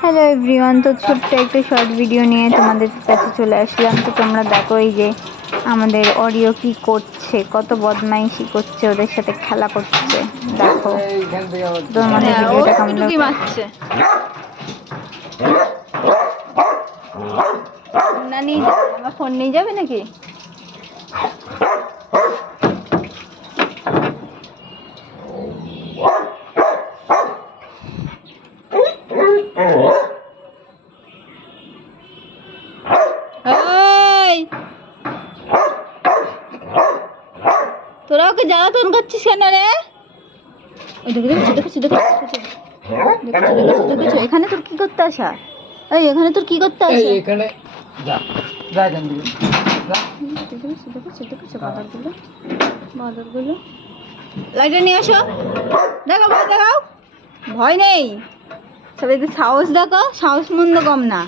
Hello everyone, তো ছোট্ট একটা শর্ট ভিডিও নিয়ে তোমাদের কাছে চলে আসলাম। তো তোমরা দেখো এই যে আমাদের অরিও কি করছে, কত বদমাইশি করছে, ওদের সাথে খেলা করছে। দেখো তোমাদের ভিডিওটা কেমন লাগছে। না নিয়ে যাবে, আমার ফোন নিয়ে যাবে নাকি? তোরা ওকে জ্বালাতন করছিস কেন রে? এখানে তোর কি করতে আসা? এই এখানে তোর কি করতে আসা? লাইটার নিয়ে আসো, দেখাও ভয় দেখাও, ভয় নেই। সবাই সাহস দেখো, সাহস মন্দ কম না।